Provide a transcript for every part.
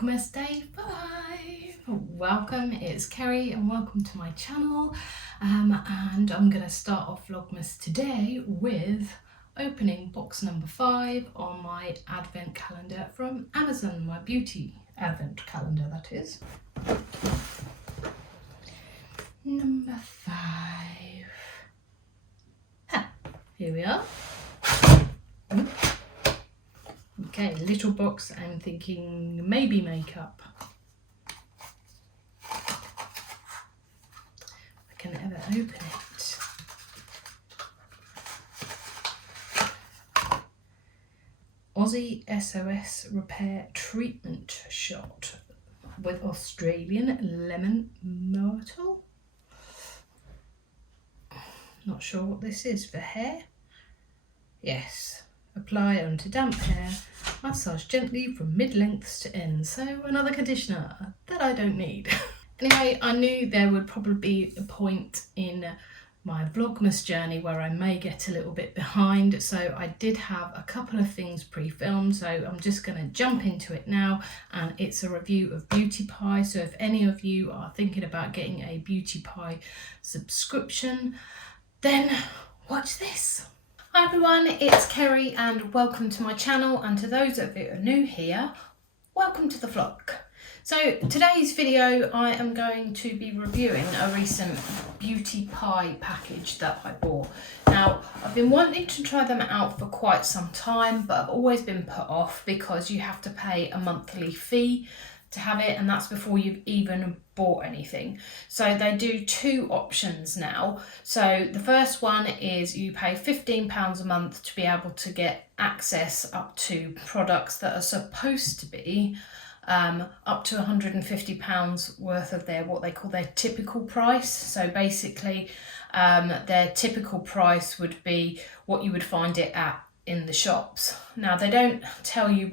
Vlogmas Day 5. Welcome, it's Kerry and welcome to my channel. And I'm going to start off Vlogmas today with opening box number 5 on my advent calendar from Amazon, my beauty advent calendar that is. Number 5. Here we are. Okay, little box, I'm thinking maybe makeup. I can ever open it. Aussie SOS Repair Treatment Shot with Australian Lemon Myrtle. Not sure what this is, for hair? Yes. Apply onto damp hair, massage gently from mid-lengths to ends. So another conditioner that I don't need. Anyway, I knew there would probably be a point in my Vlogmas journey where I may get a little bit behind. So I did have a couple of things pre-filmed. So I'm just going to jump into it now. And it's a review of Beauty Pie. So if any of you are thinking about getting a Beauty Pie subscription, then watch this. Hi everyone, it's Kerry and welcome to my channel, and to those of you who are new here, welcome to the vlog. So today's video I am going to be reviewing a recent Beauty Pie package that I bought. Now I've been wanting to try them out for quite some time, but I've always been put off because you have to pay a monthly fee to have it, and that's before you've even bought anything. So they do two options now. So the first one is you pay £15 a month to be able to get access up to products that are supposed to be up to £150 worth of their what they call their typical price. So basically their typical price would be what you would find it at in the shops. Now they don't tell you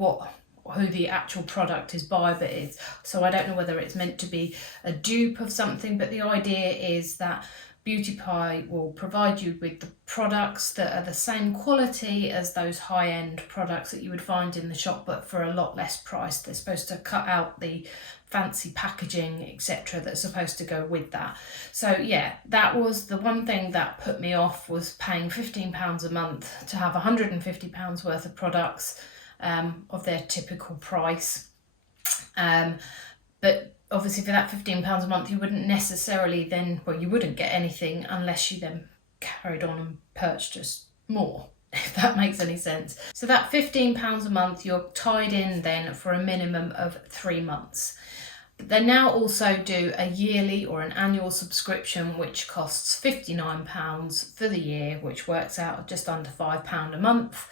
who the actual product is by, but it's, so I don't know whether it's meant to be a dupe of something, but the idea is that Beauty Pie will provide you with the products that are the same quality as those high-end products that you would find in the shop, but for a lot less price. They're supposed to cut out the fancy packaging, etc., that's supposed to go with that. So yeah, that was the one thing that put me off, was paying £15 a month to have £150 worth of products of their typical price. But obviously for that £15 a month you wouldn't necessarily then, well, you wouldn't get anything unless you then carried on and purchased more, if that makes any sense. So that £15 a month you're tied in then for a minimum of 3 months. But they now also do a yearly or an annual subscription which costs £59 for the year, which works out just under £5 a month.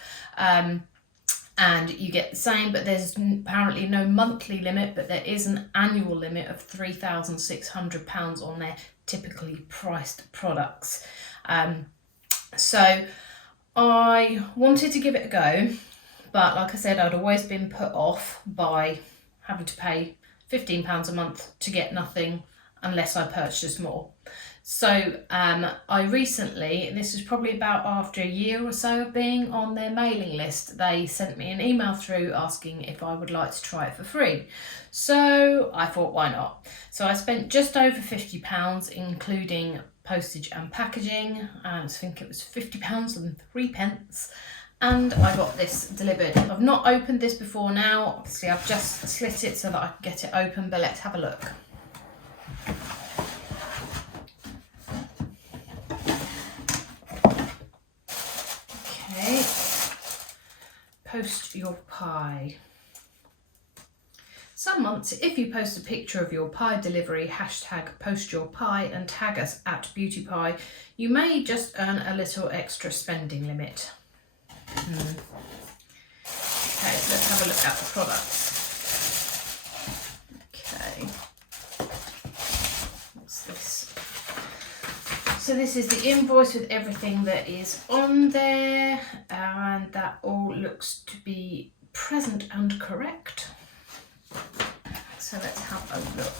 And you get the same, but there's apparently no monthly limit, but there is an annual limit of £3,600 on their typically priced products. So I wanted to give it a go, but like I said, I'd always been put off by having to pay £15 a month to get nothing unless I purchased more. So I recently, this was probably about after a year or so of being on their mailing list, they sent me an email through asking if I would like to try it for free. So I thought, why not? So I spent just over £50, including postage and packaging, and I think it was £50 and 3 pence. And I got this delivered. I've not opened this before now. Obviously I've just slit it so that I can get it open, but let's have a look. Post your pie. Some months, if you post a picture of your pie delivery, hashtag post your pie and tag us at Beauty Pie, you may just earn a little extra spending limit. Okay, so let's have a look at the products. Okay, what's this? So this is the invoice with everything that is on there, and that all looks to be present and correct. So let's have a look.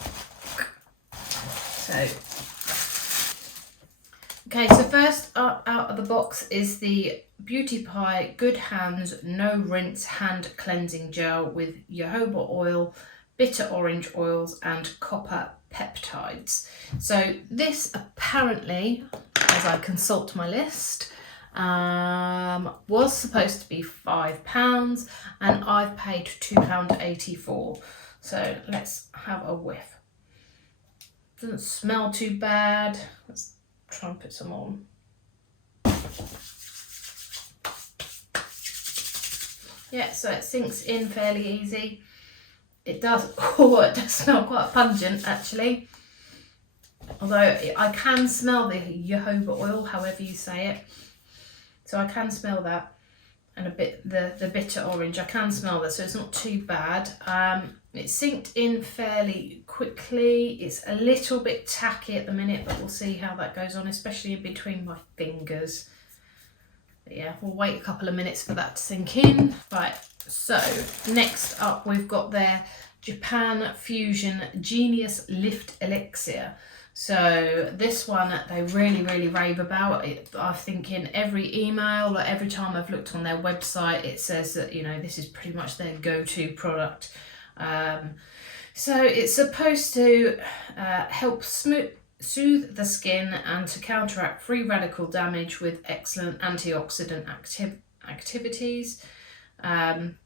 Okay, so first out of the box is the Beauty Pie Good Hands No Rinse Hand Cleansing Gel with jojoba oil, bitter orange oils and copper peptides. So this apparently, as I consult my list, was supposed to be £5 and I've paid £2.84. So let's have a whiff. Doesn't smell too bad. Let's try and put some on. Yeah, so it sinks in fairly easy. It does, oh, it does smell quite pungent actually. Although I can smell the jojoba oil, however you say it. So I can smell that, and a bit the bitter orange. I can smell that, so it's not too bad. It sinked in fairly quickly. It's a little bit tacky at the minute, but we'll see how that goes on, especially in between my fingers. But yeah, we'll wait a couple of minutes for that to sink in. Right, so next up we've got their Japan Fusion Genius Lift Elixir. So this one they really rave about it. I think in every email or every time I've looked on their website, it says that, you know, this is pretty much their go-to product. So it's supposed to help soothe the skin and to counteract free radical damage with excellent antioxidant activities. An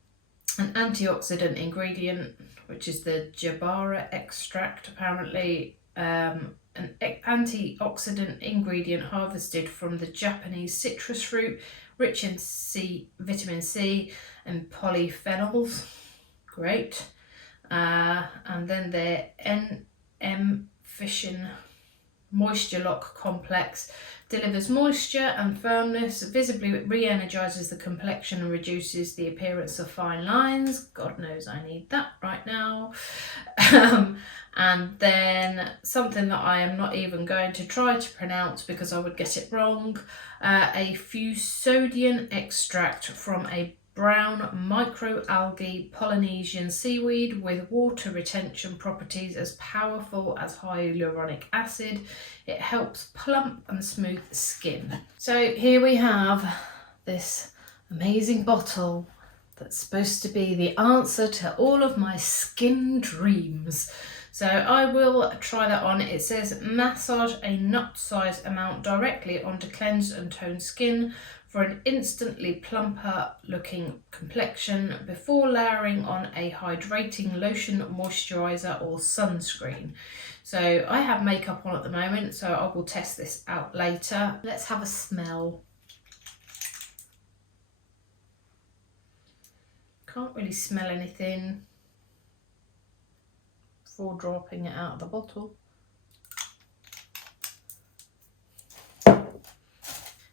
antioxidant ingredient, which is the jabara extract, apparently. An antioxidant ingredient harvested from the Japanese citrus fruit, rich in vitamin C and polyphenols. Great. And then their NM Fission Moisture Lock Complex delivers moisture and firmness, visibly re-energizes the complexion and reduces the appearance of fine lines. God knows I need that right now. And then something that I am not even going to try to pronounce because I would get it wrong, a fusodian extract from a brown microalgae Polynesian seaweed with water retention properties as powerful as hyaluronic acid. It helps plump and smooth skin. So here we have this amazing bottle that's supposed to be the answer to all of my skin dreams. So I will try that on. It says massage a nut-sized amount directly onto cleansed and toned skin for an instantly plumper looking complexion before layering on a hydrating lotion, moisturizer or sunscreen. So I have makeup on at the moment, so I will test this out later. Let's have a smell. Can't really smell anything before dropping it out of the bottle.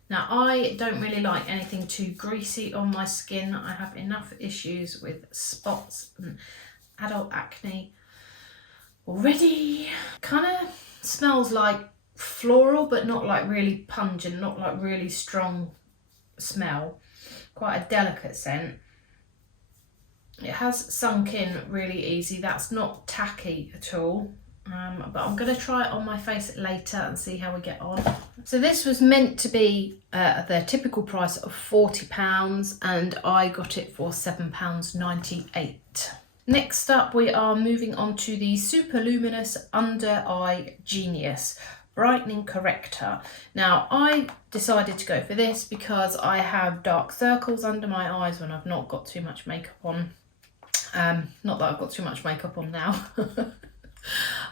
Now, I don't really like anything too greasy on my skin. I have enough issues with spots and adult acne already. Kind of smells like floral, but not like really pungent, not like really strong smell. Quite a delicate scent. It has sunk in really easy. That's not tacky at all. But I'm going to try it on my face later and see how we get on. So this was meant to be their typical price of £40 and I got it for £7.98. Next up we are moving on to the Super Luminous Under Eye Genius Brightening Corrector. Now I decided to go for this because I have dark circles under my eyes when I've not got too much makeup on. Not that I've got too much makeup on now.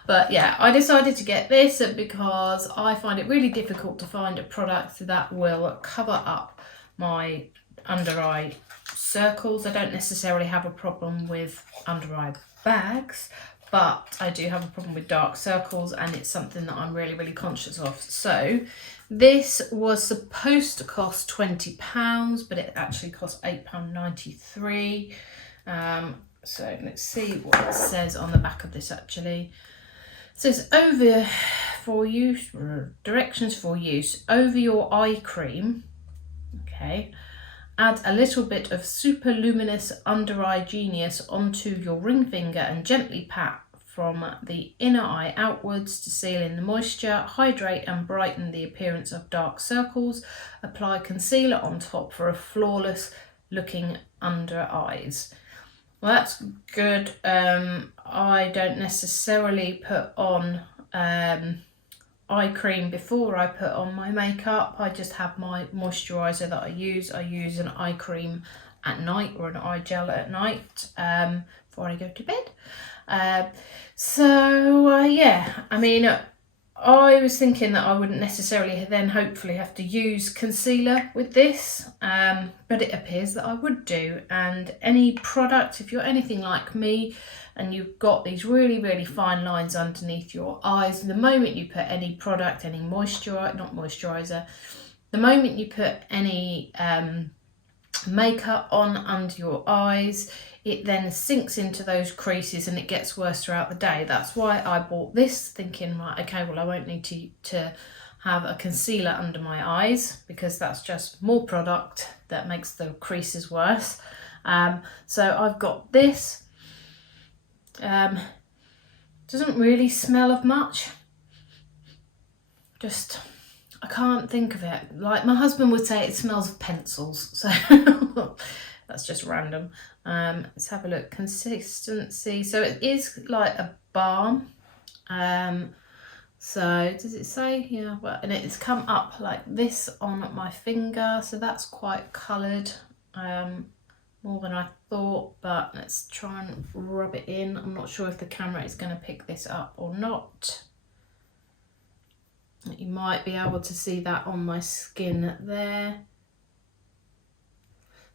But yeah, I decided to get this because I find it really difficult to find a product that will cover up my under eye circles. I don't necessarily have a problem with under eye bags, but I do have a problem with dark circles and it's something that I'm really conscious of. So this was supposed to cost £20, but it actually cost £8.93. So let's see what it says on the back of this actually. It says over for use, directions for use, over your eye cream. Okay. Add a little bit of Super Luminous Under Eye Genius onto your ring finger and gently pat from the inner eye outwards to seal in the moisture, hydrate and brighten the appearance of dark circles. Apply concealer on top for a flawless looking under eyes. Well, that's good. I don't necessarily put on eye cream before I put on my makeup. I just have my moisturiser that I use. I use an eye cream at night or an eye gel at night before I go to bed. Yeah, I mean, I was thinking that I wouldn't necessarily then hopefully have to use concealer with this, but it appears that I would do. And any product, if you're anything like me and you've got these really, really fine lines underneath your eyes, the moment you put any product, any moisturiser, the moment you put any makeup on under your eyes, it then sinks into those creases and it gets worse throughout the day. That's why I bought this, thinking, right, okay, well, I won't need to have a concealer under my eyes, because that's just more product that makes the creases worse. So I've got this. Doesn't really smell of much. Just, I can't think of it. Like my husband would say, it smells of pencils. So that's just random. Let's have a look. Consistency. So it is like a balm. So does it say? Yeah, well, and it's come up like this on my finger. So that's quite coloured. More than I thought, but let's try and rub it in. I'm not sure if the camera is going to pick this up or not. You might be able to see that on my skin there.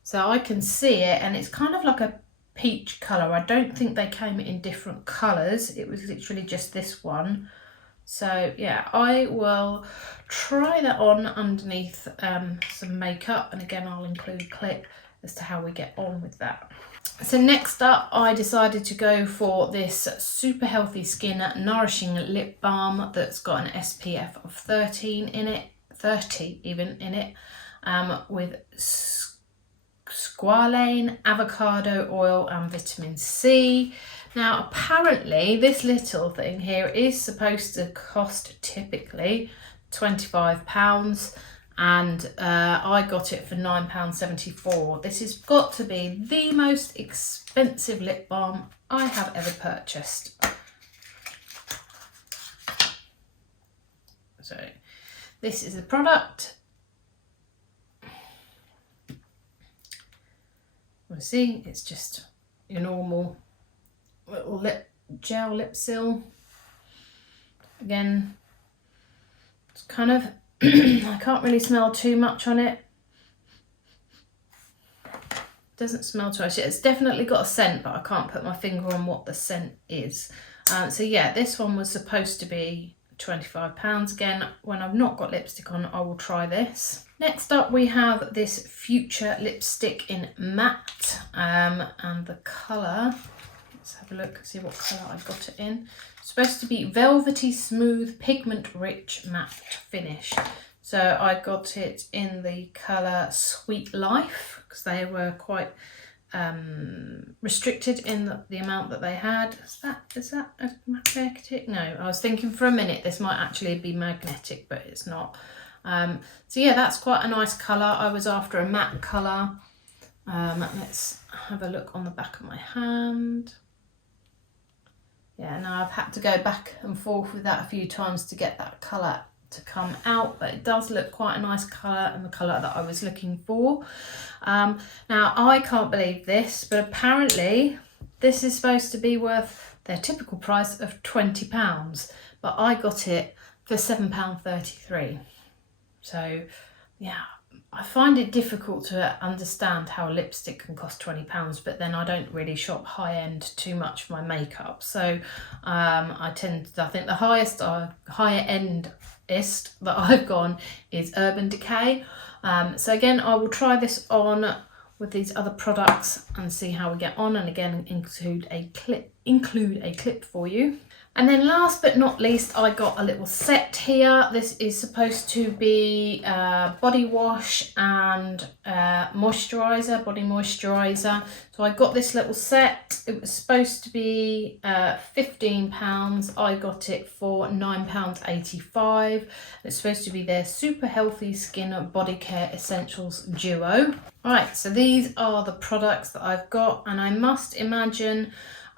So I can see it, and it's kind of like a peach colour. I don't think they came in different colours. It was literally just this one. So yeah, I will try that on underneath some makeup, and again I'll include a clip as to how we get on with that. So next up, I decided to go for this super healthy skin nourishing lip balm that's got an SPF of 13 in it, 30 even in it, with squalane, avocado oil and vitamin C. Now apparently this little thing here is supposed to cost typically £25, and I got it for £9.74. This has got to be the most expensive lip balm I have ever purchased. So this is the product. We'll see, it's just your normal little lip gel Lipsel. Again, it's kind of I can't really smell too much on it. Doesn't smell too much. It's definitely got a scent, but I can't put my finger on what the scent is. So yeah, this one was supposed to be £25. Again, when I've not got lipstick on, I will try this. Next up, we have this Future lipstick in matte, and the colour, let's have a look, see what colour I've got it in. It's supposed to be velvety, smooth, pigment rich matte finish. So I got it in the colour Sweet Life, because they were quite restricted in the amount that they had. Is that a magnetic? No, I was thinking for a minute this might actually be magnetic, but it's not. So yeah, that's quite a nice colour. I was after a matte colour. Let's have a look on the back of my hand. Yeah, now I've had to go back and forth with that a few times to get that colour to come out, but it does look quite a nice colour and the colour that I was looking for. Now I can't believe this, but apparently this is supposed to be worth their typical price of £20, but I got it for £7.33. So yeah, I find it difficult to understand how a lipstick can cost £20, but then I don't really shop high-end too much for my makeup. So I think the highest higher-endist that I've gone is Urban Decay. So again, I will try this on with these other products and see how we get on, and again include a clip for you. And then last but not least, I got a little set here. This is supposed to be body wash and moisturiser, body moisturiser. So I got this little set. It was supposed to be £15. I got it for £9.85. It's supposed to be their Super Healthy Skin Body Care Essentials Duo. Right, so these are the products that I've got, and I must imagine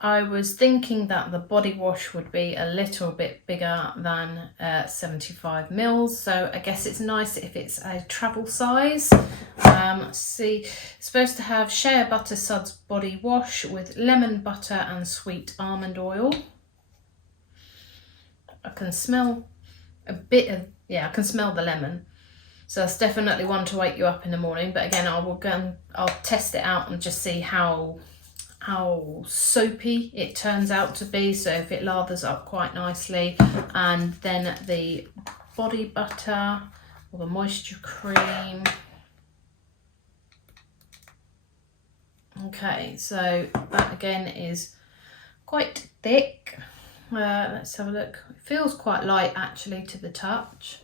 I was thinking that the body wash would be a little bit bigger than 75 mils, so I guess it's nice if it's a travel size. See, it's supposed to have shea butter suds body wash with lemon butter and sweet almond oil. I can smell a bit of, yeah, I can smell the lemon. So that's definitely one to wake you up in the morning, but again, I will go and I'll test it out and just see how soapy it turns out to be. So if it lathers up quite nicely. And then the body butter or the moisture cream. Okay, so that again is quite thick. Let's have a look. It feels quite light actually to the touch.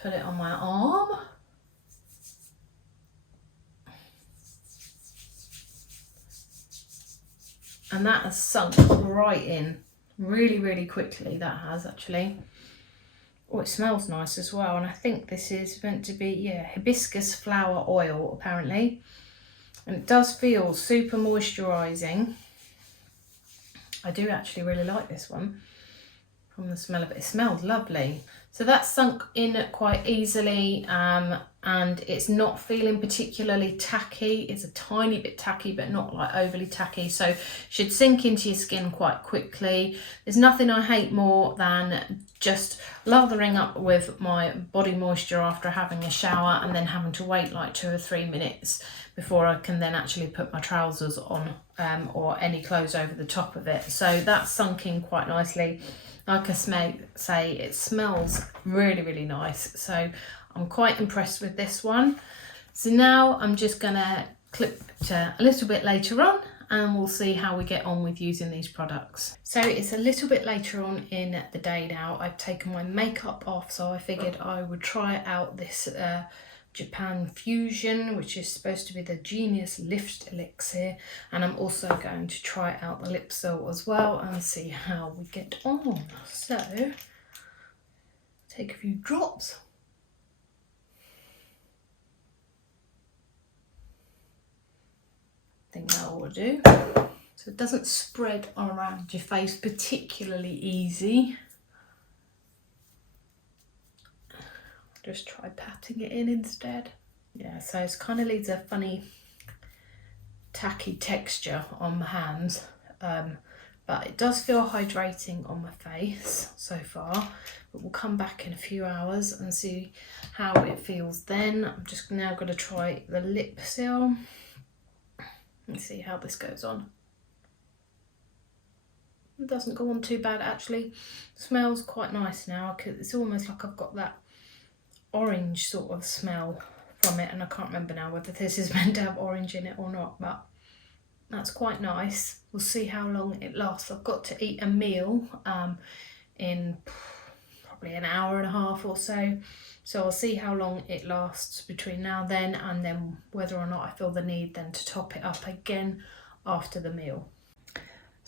Put it on my arm. And that has sunk right in really, really quickly. That has actually. Oh, it smells nice as well. And I think this is meant to be, yeah, hibiscus flower oil apparently. And it does feel super moisturising. I do actually really like this one from the smell of it. It smells lovely. So that's sunk in quite easily, and it's not feeling particularly tacky. It's a tiny bit tacky, but not like overly tacky. So should sink into your skin quite quickly. There's nothing I hate more than just lathering up with my body moisture after having a shower and then having to wait like 2 or 3 minutes before I can then actually put my trousers on or any clothes over the top of it. So that's sunk in quite nicely. Like I say, it smells really, really nice. So I'm quite impressed with this one. So now I'm just gonna clip to a little bit later on and we'll see how we get on with using these products. So it's a little bit later on in the day now. I've taken my makeup off, so I figured I would try out this Japan Fusion, which is supposed to be the Genius Lift Elixir, and I'm also going to try out the Lipsel as well and see how we get on. So take a few drops. I think that will do. So it doesn't spread around your face particularly easy. Just try patting it in instead. Yeah, so it kind of leaves a funny tacky texture on my hands, but it does feel hydrating on my face so far. But we'll come back in a few hours and see how it feels then. I'm just now going to try the Lipsel and see how this goes on. It doesn't go on too bad actually. It smells quite nice now. It's almost like I've got that orange sort of smell from it, and I can't remember now whether this is meant to have orange in it or not, but that's quite nice. We'll see how long it lasts. I've got to eat a meal in probably an hour and a half or so, so I'll see how long it lasts between now and then whether or not I feel the need then to top it up again after the meal.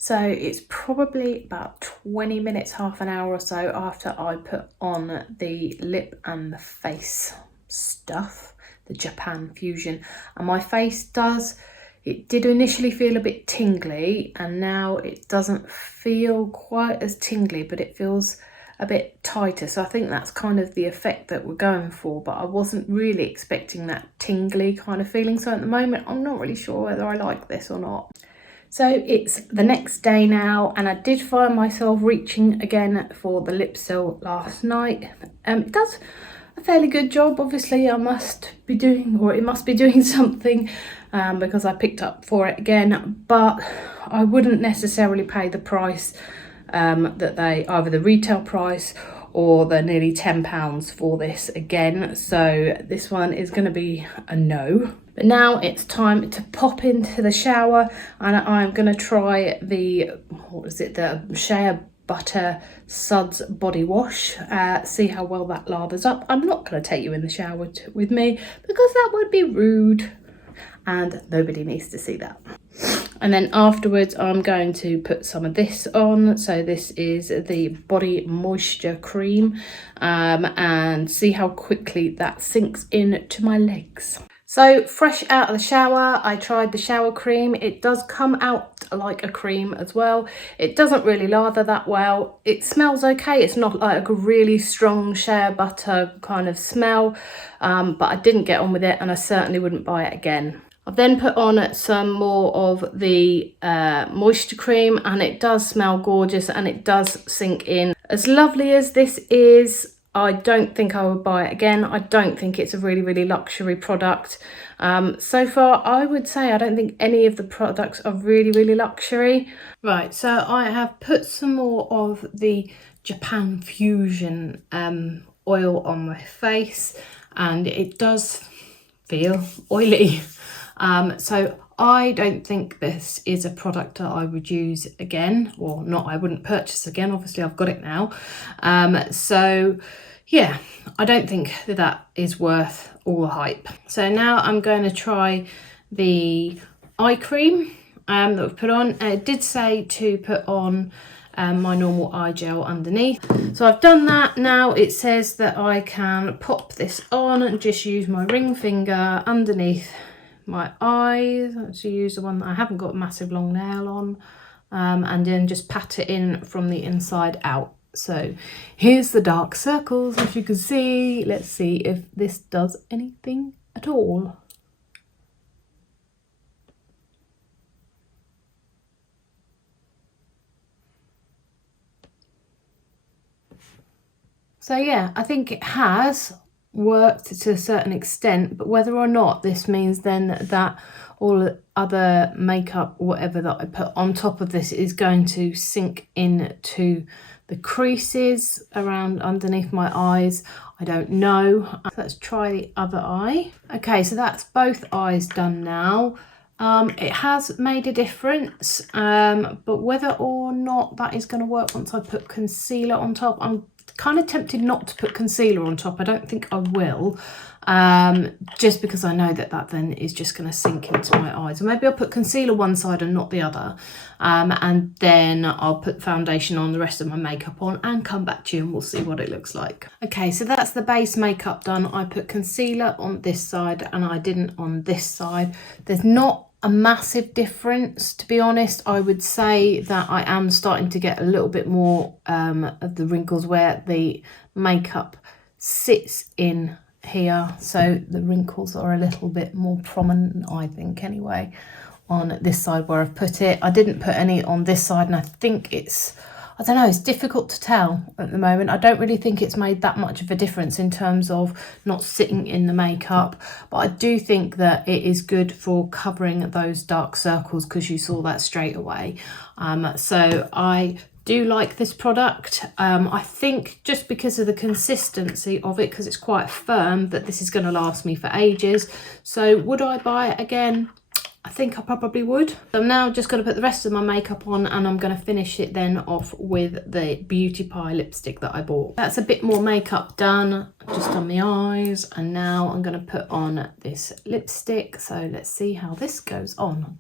So it's probably about 20 minutes, half an hour or so after I put on the lip and the face stuff, the Japan Fusion. And my face did initially feel a bit tingly, and now it doesn't feel quite as tingly, but it feels a bit tighter. So I think that's kind of the effect that we're going for, but I wasn't really expecting that tingly kind of feeling. So at the moment, I'm not really sure whether I like this or not. So it's the next day now, and I did find myself reaching again for the Lipsel last night. It does a fairly good job. Obviously it must be doing something because I picked up for it again, but I wouldn't necessarily pay the price that they, either the retail price or the nearly £10 for this again. So this one is going to be a no. But now it's time to pop into the shower, and I'm going to try the, the shea Butter Suds body wash. See how well that lathers up. I'm not going to take you in the shower with me because that would be rude and nobody needs to see that. And then afterwards I'm going to put some of this on. So this is the body moisture cream, and see how quickly that sinks in to my legs. So fresh out of the shower, I tried the shower cream. It does come out like a cream as well. It doesn't really lather that well. It smells okay. It's not like a really strong shea butter kind of smell, but I didn't get on with it and I certainly wouldn't buy it again. I've then put on some more of the moisture cream, and it does smell gorgeous and it does sink in. As lovely as this is, I don't think I would buy it again. I don't think it's a really, really luxury product. So far, I would say I don't think any of the products are really, really luxury. Right, so I have put some more of the Japan Fusion oil on my face, and it does feel oily. So I don't think this is a product that I would use again, or not, I wouldn't purchase again. Obviously I've got it now. So yeah, I don't think that is worth all the hype. So now I'm going to try the eye cream that we've put on. It did say to put on my normal eye gel underneath. So I've done that. Now it says that I can pop this on and just use my ring finger underneath my eyes. Let's use the one that I haven't got a massive long nail on, and then just pat it in from the inside out. So here's the dark circles, as you can see. Let's see if this does anything at all. So yeah, I think it has worked to a certain extent, but whether or not this means then that all other makeup, whatever that I put on top of this, is going to sink into the creases around underneath my eyes, I don't know. So let's try the other eye. Okay, so that's both eyes done now. It has made a difference, but whether or not that is going to work once I put concealer on top, I'm kind of tempted not to put concealer on top. I don't think I will, just because I know that that then is just going to sink into my eyes. Or maybe I'll put concealer one side and not the other, and then I'll put foundation on, the rest of my makeup on, and come back to you and we'll see what it looks like. Okay, so that's the base makeup done. I put concealer on this side and I didn't on this side. There's not a massive difference, to be honest. I would say that I am starting to get a little bit more of the wrinkles where the makeup sits in here, so the wrinkles are a little bit more prominent, I think, anyway, on this side where I've put it. I didn't put any on this side, and I think it's, I don't know, it's difficult to tell at the moment. I don't really think it's made that much of a difference in terms of not sitting in the makeup, but I do think that it is good for covering those dark circles, because you saw that straight away. So I do like this product. I think just because of the consistency of it, because it's quite firm, that this is going to last me for ages. So would I buy it again? I think I probably would. So I'm now just going to put the rest of my makeup on, and I'm going to finish it then off with the Beauty Pie lipstick that I bought. That's a bit more makeup done, just on the eyes, and now I'm going to put on this lipstick. So let's see how this goes on.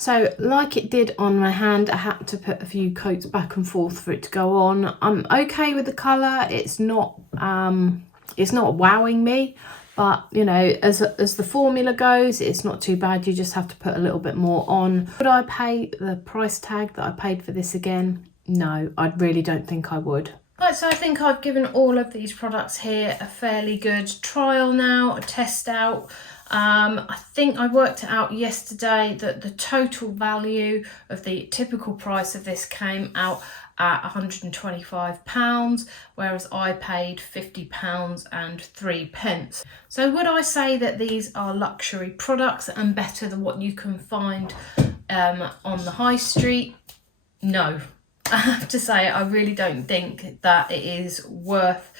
So like it did on my hand, I had to put a few coats back and forth for it to go on. I'm okay with the colour. It's not wowing me. But, you know, as the formula goes, it's not too bad. You just have to put a little bit more on. Would I pay the price tag that I paid for this again? No, I really don't think I would. Right, so I think I've given all of these products here a fairly good trial now, a test out. I think I worked it out yesterday that the total value of the typical price of this came out at £125, whereas I paid £50 and 3 pence. So would I say that these are luxury products and better than what you can find on the high street? No. I have to say, I really don't think that it is worth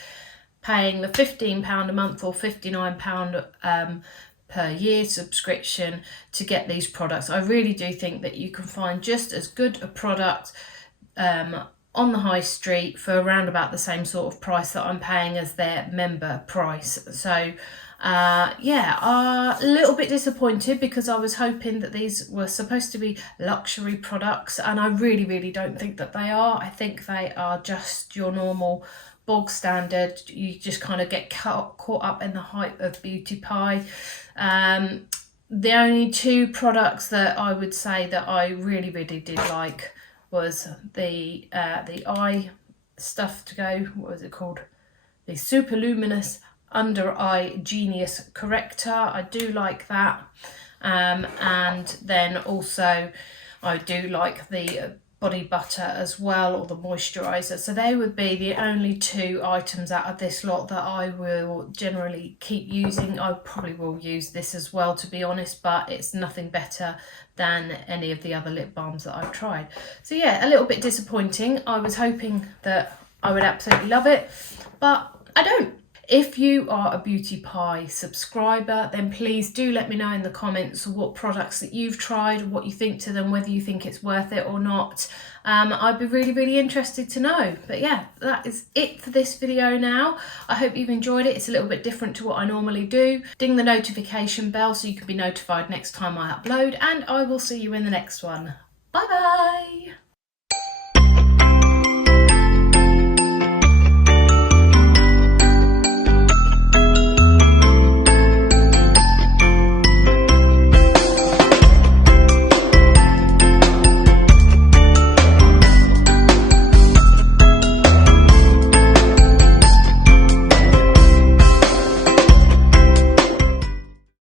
paying the £15 a month or £59 per year subscription to get these products. I really do think that you can find just as good a product on the high street for around about the same sort of price that I'm paying as their member price. So yeah, a little bit disappointed because I was hoping that these were supposed to be luxury products, and I really don't think that they are. I think they are just your normal bog standard. You just kind of get caught up in the hype of beauty pie. The only two products that I would say that I really did like was the eye stuff to go, what was it called? The Super Luminous Under Eye Genius Corrector. I do like that. And then also I do like the body butter as well, or the moisturiser. So they would be the only two items out of this lot that I will generally keep using. I probably will use this as well, to be honest, but it's nothing better than any of the other lip balms that I've tried. So yeah, a little bit disappointing. I was hoping that I would absolutely love it, but I don't. If you are a Beauty Pie subscriber, then please do let me know in the comments what products that you've tried, what you think to them, whether you think it's worth it or not. I'd be really interested to know. But yeah, that is it for this video now. I hope you've enjoyed it. It's a little bit different to what I normally do. Ding the notification bell so you can be notified next time I upload, and I will see you in the next one. Bye bye!